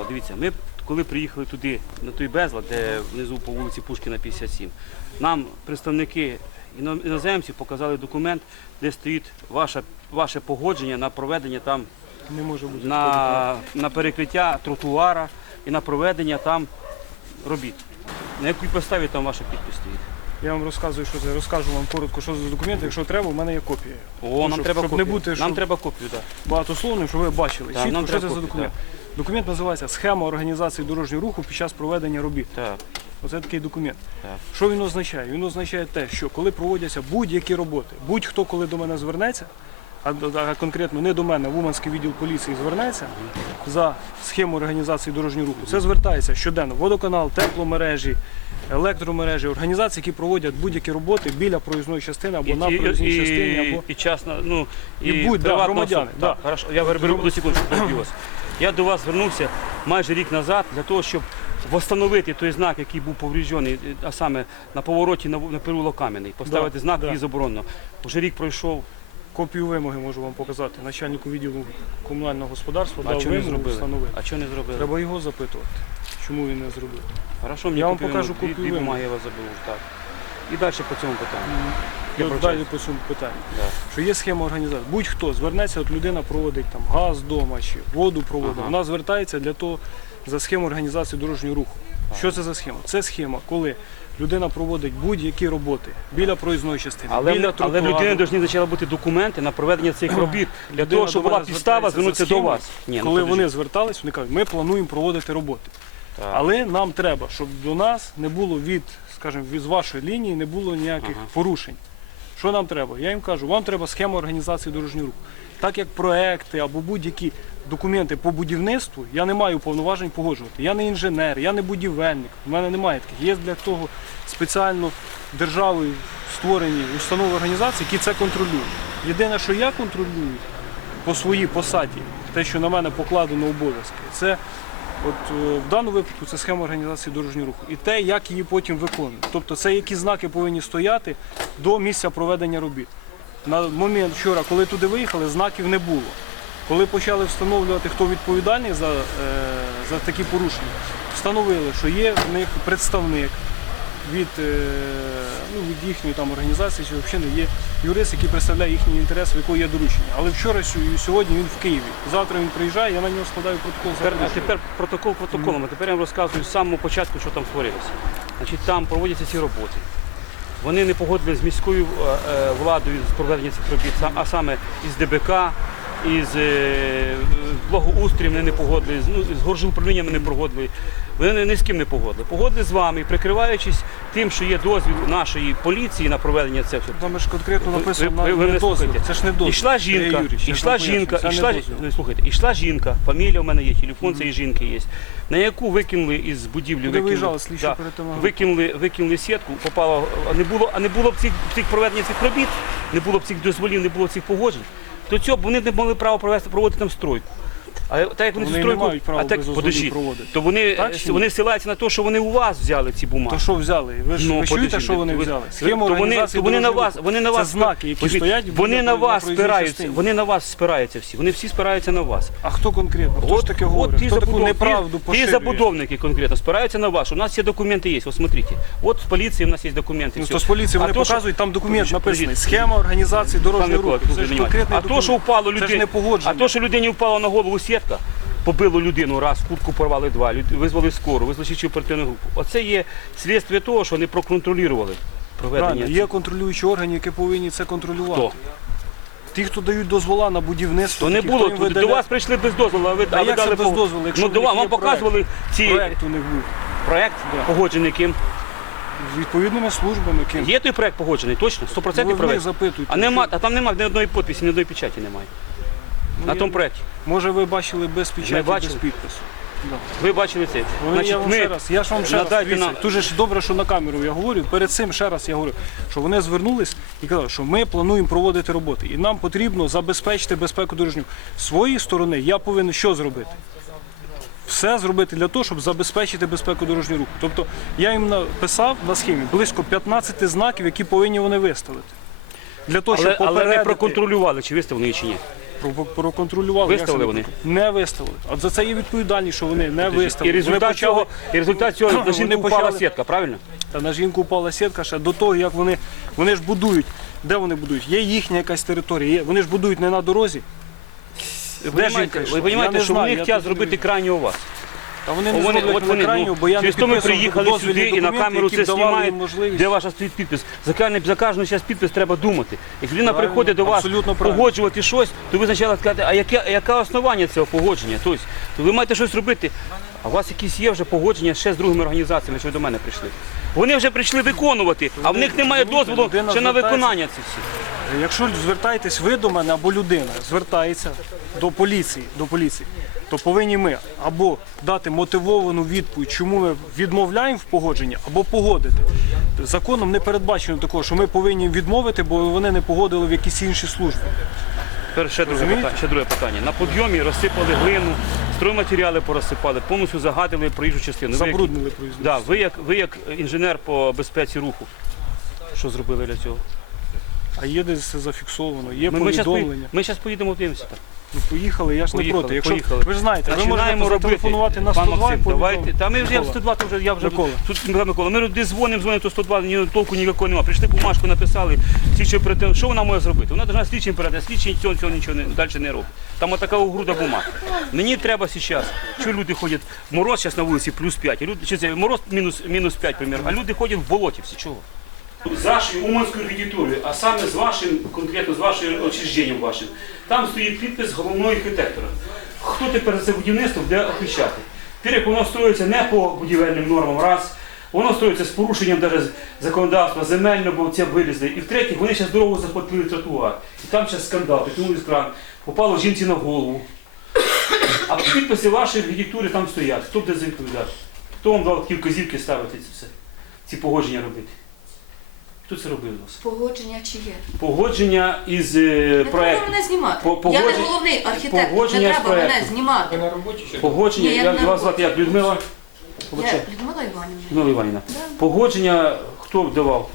Пане дивіться, ми коли приїхали туди, на той безлад, де внизу по вулиці Пушкіна 57, нам представники іно- іноземців показали документ, де стоїть ваше, ваше погодження на проведення там Не може бути. на, на перекриття тротуара і на проведення там робіт. На якій підставі там ваша підпис стоїть? Я вам розказую, що це. Розкажу вам коротко, що за документи. Якщо треба, у мене є копія. О, нам щоб- треба щоб копію. не бути, нам щоб- треба копію, так. Багатословним, щоб ви бачили. Так, Чітко, нам що треба це за копію, документ. Документ називається Схема організації дорожнього руху під час проведення робіт. Так, Оце такий документ. так. Що він означає? Він означає те, що коли проводяться будь-які роботи, будь-хто коли до мене звернеться, а, а конкретно не до мене, в Уманський відділ поліції звернеться за схему організації дорожнього руху. Це звертається щоденно водоканал, тепломережі, електромережі, організації, які проводять будь-які роботи біля проїзної частини або на проїзній частині, або і частна, ну, І будь, да, громадяни, да. Хорошо. Я беру одну секундочку, вас. Я до вас звернувся майже рік назад для того, щоб встановити той знак, який був повреждений, а саме на повороті на, переулок Кам'яний, поставити Да, знак да. і заборонено. Уже рік пройшов, копію вимоги можу вам показати. Начальнику відділу комунального господарства а дав чого не вимогу зробили? встановити. А чого не зробили? Треба його запитувати, чому він не зробив. Хорошо, мені Я вам покажу копію Дві вимог. я вас забув так. І далі по цьому питанню. І далі по цьому питанню. Да. Що є схема організації. Будь-хто звернеться, от людина проводить там газ вдома чи воду проводить. Ага. Вона звертається для того за схему організації дорожнього руху. Що це за схема? Це схема, коли людина проводить будь-які роботи біля проїзної частини, Але, біля але людини повинні спочатку бути документи на проведення цих робіт для того, щоб була підстава звернутися до вас. Ні, ну, Коли подожди. вони звертались, вони кажуть, ми плануємо проводити роботи. Так. Але нам треба, щоб до нас не було від, скажімо, від вашої лінії не було ніяких Ага. порушень. Що нам треба? Я їм кажу, вам треба схема організації дорожнього руху. Так як проекти або будь-які документи по будівництву, я не маю повноважень погоджувати. Я не інженер, я не будівельник. У мене немає таких. Є для того спеціально державою створені установи організації, які це контролюють. Єдине, що я контролюю по своїй посаді, те, що на мене покладено обов'язки, це От е, в даному випадку це схема організації дорожнього руху і те, як її потім виконують. Тобто це які знаки повинні стояти до місця проведення робіт. На момент вчора, коли туди виїхали, знаків не було. Коли почали встановлювати, хто відповідальний за, е, за такі порушення, встановили, що є в них представник від, е, ну, від їхньої там організації, чи взагалі не є юрист, який представляє їхній інтерес, в якого є доручення. Але вчора сьогодні він в Києві. Завтра він приїжджає, я на нього складаю протокол. Тепер, а тепер протокол протоколом. А тепер я вам розказую з самого початку, що там створилося. Значить, там проводяться ці роботи. Вони не погодили з міською е, е, владою з проведення цих робіт, а саме із ДБК, із е, благоустрієм вони не погодили, з, ну, з горжуправлінням не погодили. Вони ні- з ким не погодили. Погодили з вами, прикриваючись тим, що є дозвіл нашої поліції на проведення цього. Там ж конкретно написано ви- ви мене не дозвіл. Це ж не дозвіл. Ішла жінка, Юрійович, ішла поясню, жінка, не ішла, ну, слухайте, ішла жінка, фамілія у мене є, телефон цієї жінки є, на яку викинули із будівлі, Куди викинули, да, викинули, викинули сітку, попало, а не було, а не було б цих, цих проведення цих робіт, не було б цих дозволів, не було цих погоджень, то цього вони не могли право провести, проводити там стройку. А так як вони, цю Вони не стройку, мають права а так, без дозволів проводити. то вони, Так чи ні? вони ссилаються на те, що вони у вас взяли ці бумаги. То що взяли? Ви ж Ну, ви чуєте, що вони ви- взяли? ви- Схему то вони, організації то вони на дорожнього вас, руху. вони на Це вас знаки, які Подождіть, стоять Вони на вас проїзній спираються. частині. Вони на вас спираються всі. Вони всі спираються на вас. А хто конкретно? Хто ж таке говорить? Хто таку забудов- неправду поширює? Ті забудовники конкретно спираються на вас. У нас всі документи є. Ось смотрите. От з поліції у нас є документи. Ну, то з поліції А вони то, що- показують, там документ написаний. Схема організації Пане дорожнього Микола, руху. Це ж конкретний А то, документ. що впало Це ж людині, не погодження. а то, що людині впала на голову сітка, побило людину раз, куртку порвали два, визвали скору, визвали слідчу оперативну групу. Оце є слідство того, що вони проконтролювали проведення. Правильно, є контролюючі органи, які повинні це контролювати. Хто? Ті, хто дають дозвола на будівництво, То не ті, було. їм До вас прийшли без дозволу, а ви, А а ви як це дали без пог- дозволу, якщо Ну, в до них вам, є вам показували ці проект у них був. проект Да. погоджений ким. З Відповідними службами ким. Є той проект погоджений, точно? 100% Ви в них проект. запитуєте. А нема, а там немає ні одної підписі, ні одної печаті немає. На тому проекті. Може ви бачили без печаті, без бачили. підпису. Да. Ви бачили це? Ну, я вам ще раз, я ж вам ще раз, надайте дивіться, нам- дуже ж добре, що на камеру я говорю. Перед цим ще раз я говорю, що вони звернулись і казали, що ми плануємо проводити роботи. І нам потрібно забезпечити безпеку дорожню. З своєї сторони я повинен що зробити? Все зробити для того, щоб забезпечити безпеку дорожнього руху. Тобто я їм написав на схемі близько 15 знаків, які повинні вони виставити. Для того, Але, щоб але ми попередити... проконтролювали, чи виставлені чи ні. Про- Проконтролювали. Виставили вони? Не виставили. От за це є відповідальність, що вони не виставили. І результат Вони цього, і результат цього на жінку впала сітка, правильно? Та на жінку упала сітка ще до того, як вони, вони ж будують. Де вони будують? Є їхня якась територія. Є. Вони ж будують не на дорозі. Ви розумієте, що вони я зробити не- у вас. Та вони не Вони, зроблять ну, бо я не через то ми підписував приїхали дозвільні сюди і на документи, камеру які це б давали їм знімають, можливість. де ваш стоїть підпис. За за кожен зараз підпис треба думати. Як людина Правильно, приходить до вас абсолютно правильно. погоджувати щось, то ви спочатку скажете, а яке, яке основання цього погодження? Тобто, то ви маєте щось робити. А у вас якісь є вже погодження ще з другими організаціями, що ви до мене прийшли. Вони вже прийшли виконувати, а в них немає розумієте, дозволу людина ще на звертається- виконання цих всіх. Якщо звертаєтесь ви до мене або людина звертається до поліції, до поліції, то повинні ми або дати мотивовану відповідь, чому ми відмовляємо в погодженні, або погодити. Законом не передбачено такого, що ми повинні відмовити, бо вони не погодили в якісь інші служби. Тепер ще друге, питання, ще друге питання. На підйомі розсипали глину, стройматеріали порозсипали, повністю загадили проїжджу частину. Ви Забруднили проїзд. Да, ви як ви як інженер по безпеці руху. Що зробили для цього? А є десь зафіксовано, є Ми, повідомлення. ми зараз поїдемо дивимося. Ну, поїхали, я ж не Поїхали, проти. Якщо поїхали. ви ж знаєте, ви можете Починаємо робити. зателефонувати на Пан 102 і Максим, давайте. Та ми вже я в Микола. 102, то вже я вже Микола. тут Микола. Ми де дзвонимо, дзвонимо, то 102, ні толку ніякого немає. Прийшли бумажку, написали, слідчий оперативно. Що вона може зробити? Вона должна слідчим передати, слідчий цього, цього нічого не, далі не робить. Там отака груда бумаг. Мені треба зараз, що люди ходять, мороз зараз на вулиці плюс 5, люди, чи це мороз мінус, мінус 5, примерно, а люди ходять в болоті всі. Чого? З вашою уманською архітектурою, а саме з вашим, конкретно з вашим очищенням вашим, там стоїть підпис головного архітектора. Хто тепер за це будівництво буде захищати? Тепер воно строїться не по будівельним нормам, раз, воно строїться з порушенням даже законодавства земельного, бо це вилізли. І в-третє, вони зараз дорогу захватили тротуар. І там зараз скандал, підтягнули з кран, попало жінці на голову. А підписи вашої архітектури там стоять. Хто буде за відповідати? Хто вам дав такі вказівки ставити це все? Ці погодження робити? Хто це робив у вас? Погодження чи є? Погодження із е, Не треба проектом. мене знімати. По- Я погодження- не головний архітектор, погодження не з треба мене проектом. знімати. Погодження, Ні, я не вас звати як Людмила? Я Людмила Іванівна. Людмила Іванівна. Да. Погодження хто давав?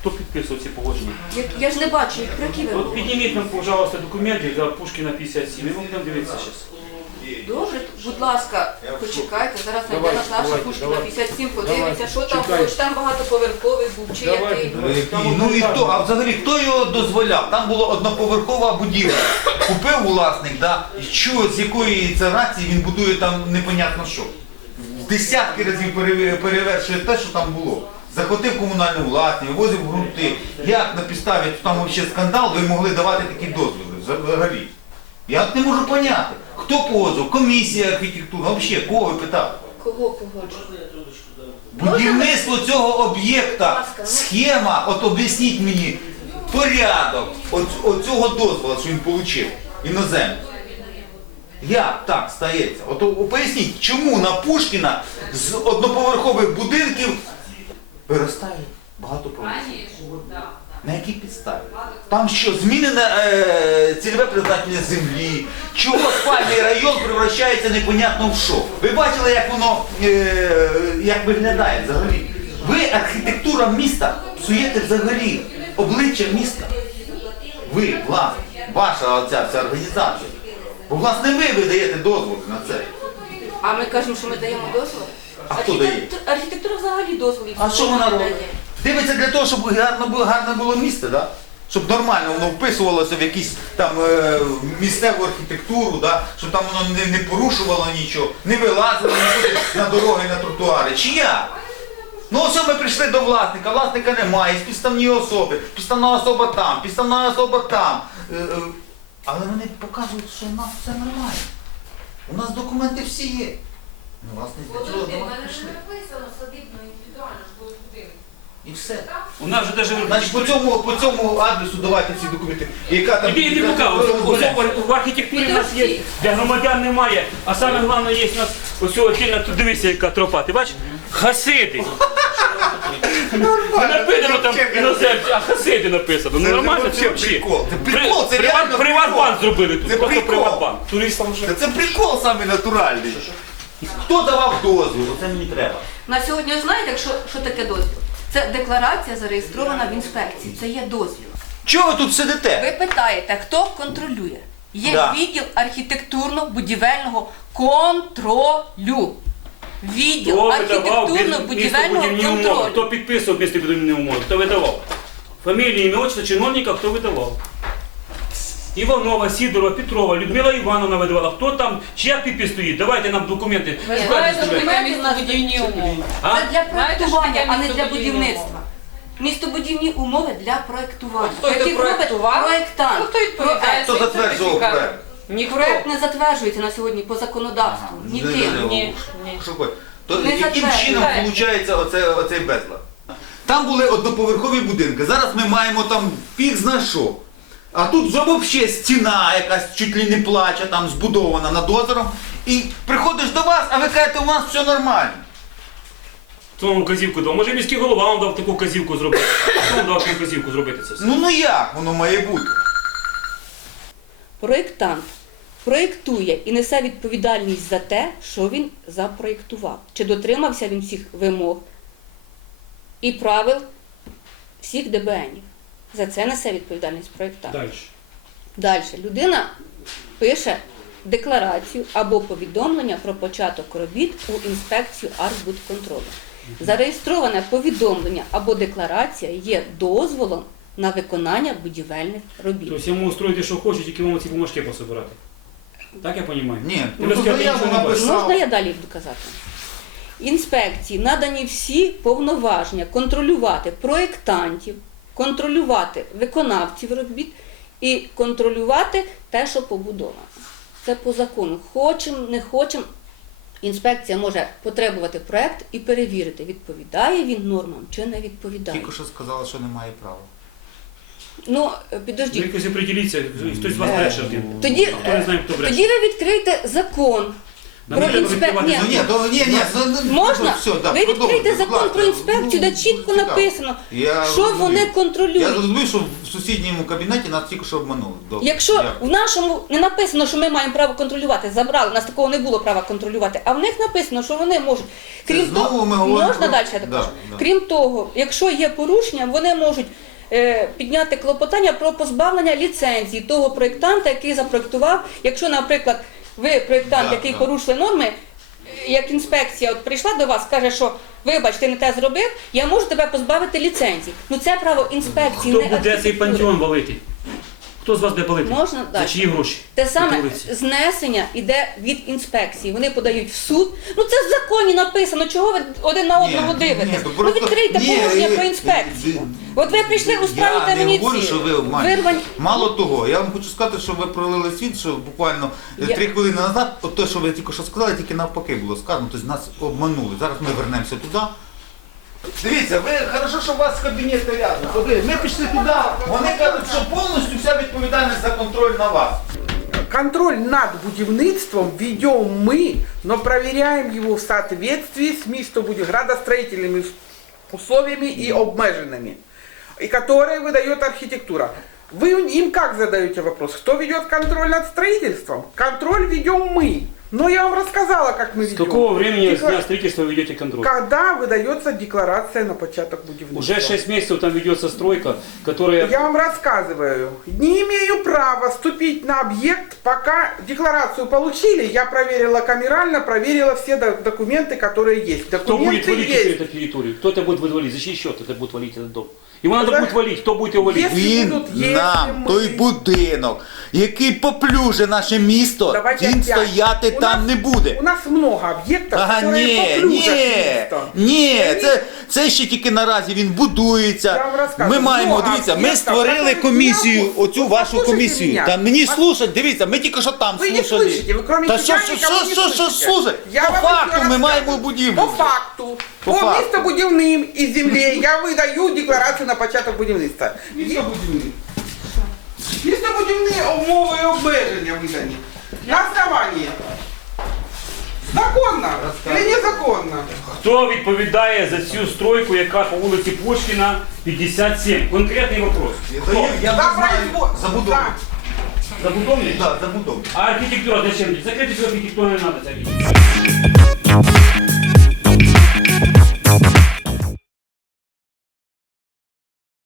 Хто підписував ці погодження? Я, я ж не бачу, про які ви От говорите. підніміть нам, пожалуйста, документи за Пушкіна 57. Ми будемо дивитися зараз. Добре, будь ласка, почекайте. Зараз найде нас наша Пушкіна 57, подивиться, що там, хоч там багатоповерховий був, чи який. Ну і хто? А взагалі хто його дозволяв? Там була одноповерхова будівля. Купив власник, да? і що, з якої це рації він будує там непонятно що. В Десятки разів пере- перевершує те, що там було. Захватив комунальну власність, вивозив ґрунти. Як на підставі там ще скандал, ви могли давати такі дозволи взагалі? Я от не можу поняти. Хто позов? Комісія архітектури, взагалі, кого ви питали? Кого погоджує? Будівництво цього об'єкта, ну. схема, от об'ясніть мені порядок от, оцього дозволу, що він отримав, іноземний. Як так стається? От о- поясніть, чому на Пушкіна з одноповерхових будинків виростає багатоповерхових? На якій підставі? Там що, змінене е, цільове призначення землі? Чого спальний район превращається непонятно в що? Ви бачили, як воно е, як виглядає взагалі? Ви архітектура міста псуєте взагалі обличчя міста. Ви, власне, ваша оця вся організація. Бо власне ви видаєте дозволи на це. А ми кажемо, що ми даємо дозвіл? А хто дає? Архітектура взагалі дозволів. А що вона робить? Дивиться для того, щоб гарно було, гарне було місце, да? щоб нормально воно вписувалося в якусь там е, місцеву архітектуру, да? щоб там воно не, не порушувало нічого, не вилазило нікуди на дороги, на тротуари. Чи як? Ну ось ми прийшли до власника, власника немає, є підставні особи, підставна особа там, підставна особа там. Е, е, але вони показують, що у нас все нормально. У нас документи всі є. Ну, власне, для Подожди, до ж прийшли. не написано садибно індивідуально, що були будинки. І все. У нас же навіть Значить, по цьому, по цьому адресу давайте всі документи. І Яка там Іди, іди пока, в архітектурі в нас є, де громадян немає, а саме головне є у нас ось цього тут дивися, яка тропа, ти бачиш? Хасиди. Не написано там іноземці, а хасиди написано. Ну Це нормально вообще це взагалі. прикол. Це прикол, це реально Приватбанк прикол. зробили тут, Це просто прикол. приватбанк. Туристам вже. Та це прикол саме натуральний. Хто давав дозвіл? Оце мені треба. На сьогодні знаєте, що, що таке дозвіл? Це декларація зареєстрована в інспекції. Це є дозвіл. Чого ви тут сидите? Ви питаєте, хто контролює? Є Да. відділ архітектурно-будівельного контролю. Відділ Хто видавав архітектурно-будівельного містобудівні умови? контролю. Хто підписував містобудівні умови? Хто видавав? Фамілії, ім'я, отчество чиновника, хто видавав? Іванова, Сідорова, Петрова, Людмила Івановна видавала. Хто там, чия підпис стоїть? Давайте нам документи. Шукайте знаєте, себе. документи містобудівні умови. А? Це для проєктування, а не для будівництва. Містобудівні умови для проєктування. Хто це Які робить проєктував? проєктант. Хто відповідає? Хто затверджував проект? Ніхто. Проєкт не затверджується на сьогодні по законодавству. Ніким. Ні, ні. Що хоч? То Не яким затверджує. чином виходить оце, оцей безлад? Там були одноповерхові будинки. Зараз ми маємо там фіг зна що. А тут взагалі стіна якась чуть ли не плаче, там збудована над озером. І приходиш до вас, а ви кажете, у нас все нормально. Хто вам вказівку дав? Може міський голова вам дав таку вказівку зробити? Хто вам дав таку вказівку зробити це все? Ну ну як воно має бути? Проєктант проєктує і несе відповідальність за те, що він запроєктував. Чи дотримався він всіх вимог і правил всіх ДБНів. За це несе відповідальність проєктант. Далі. Далі людина пише декларацію або повідомлення про початок робіт у інспекцію Архбудконтролю. Зареєстроване повідомлення або декларація є дозволом на виконання будівельних робіт. Тобто йому устроїти, що хочуть, тільки вам ці бумажки пособирати. Так я розумію? Ні, ну, не бачите. написав. Можна я далі буду казати? Інспекції надані всі повноваження контролювати проєктантів, контролювати виконавців робіт і контролювати те, що побудовано. Це по закону. Хочемо, не хочемо. Інспекція може потребувати проєкт і перевірити, відповідає він нормам чи не відповідає. Тільки що сказала, що немає права. Ну, е, Ну, підождіть. якось определіться, хтось з вас бреше. Тоді, Хто не знає, хто бреше. тоді ви відкрийте закон про інспекцію. відкривати Ну ні, то ні, ні, ну, ну, Можна? все, да, ви відкрийте продовжуйте, закон про інспекцію, де Ну, чітко написано, Я що розумію. вони Я контролюють. зрозумів, що в сусідньому кабінеті нас тільки що обманули. Добре. Якщо Дякую. в нашому не написано, що ми маємо право контролювати, забрали, у нас такого не було права контролювати, а в них написано, що вони можуть. Крім знову того, ми говоримо можна про- далі я Да, докажу. да. Крім того, якщо є порушення, вони можуть е, підняти клопотання про позбавлення ліцензії того проєктанта, який запроєктував. Якщо, наприклад, ви проєктант, Да, який да. порушили норми, як інспекція от прийшла до вас, каже, що вибач, ти не те зробив, я можу тебе позбавити ліцензії. Ну це право інспекції. Хто не буде цей архітектури. пантеон валити? Хто з вас буде палити? Можна За далі. чиї гроші? Те саме знесення йде від інспекції. Вони подають в суд. Ну це в законі написано. Чого ви один на одного Ні, дивитесь? ну просто- відкрийте ні, положення е, про е, інспекцію. От ви прийшли устраивати Я не мені говорю, що ви обманюєте. вирвань. Мало того, я вам хочу сказати, що ви пролили світ, що буквально е, Я- три хвилини назад, от те, що ви тільки що сказали, тільки навпаки було сказано, тобто нас обманули. Зараз ми вернемося туди. Дивіться, ви хорошо, що у вас кабінет рядом. Ходи, Ми пішли туди. Вони кажуть, що повністю вся відповідальність за контроль на вас. Контроль над будівництвом ведем мы, но проверяем его в соответствии с містобудградостроительными условиями и обмеженными, и которые выдает архитектура. Вы им как задаете вопрос? Кто ведет контроль над строительством? Контроль ведем мы. Но я вам рассказала, как мы С ведем. какого времени с Декла- дня строительства вы ведете контроль? Когда выдается декларация на початок будівництва? Уже 6 месяцев там ведется стройка, которая... Я вам рассказываю. Не имею права вступить на объект, пока декларацию получили. Я проверила камерально, проверила все до- документы, которые есть. Кто будет Документы валить есть. эту территорию? Кто это будет валить? За чей счет это будет валить этот дом? Его надо Да. будет валить. Кто будет его валить? Если Він будуть, якщо нам, ми- той будинок, який поплюже наше місто, Давайте він опять. стояти У там нас- не буде. У нас много объектов, Ага, которые ні, поплюжат ні, место. ні, це, це ще тільки наразі він Я будується. вам розказую. Ми маємо, Много дивіться, ми об'єктів, створили які комісію, мене- оцю вашу Послухайте комісію. мене. Та мені Пос- слушать, дивіться, ми тільки що там Вы не слушали. слышите, вы кроме Та себя що, що, никого що, не що, що, слышите. слушать? Я По вам факту еще ми рассказываю. маємо будівлю. По факту. По По, факту. містобудівним і землі я видаю декларацію на початок будівництва. Містобудівні. Містобудівні умови і обмеження видані. На основанні. Законно или незаконно? Хто відповідає за цю стройку, яка по вулиці Пушкіна 57? Конкретний вопрос. Хто? Я За не знаю. Да. Забудовник? Да, забудову. А архітектура зачем? Закрити архітектуру не треба.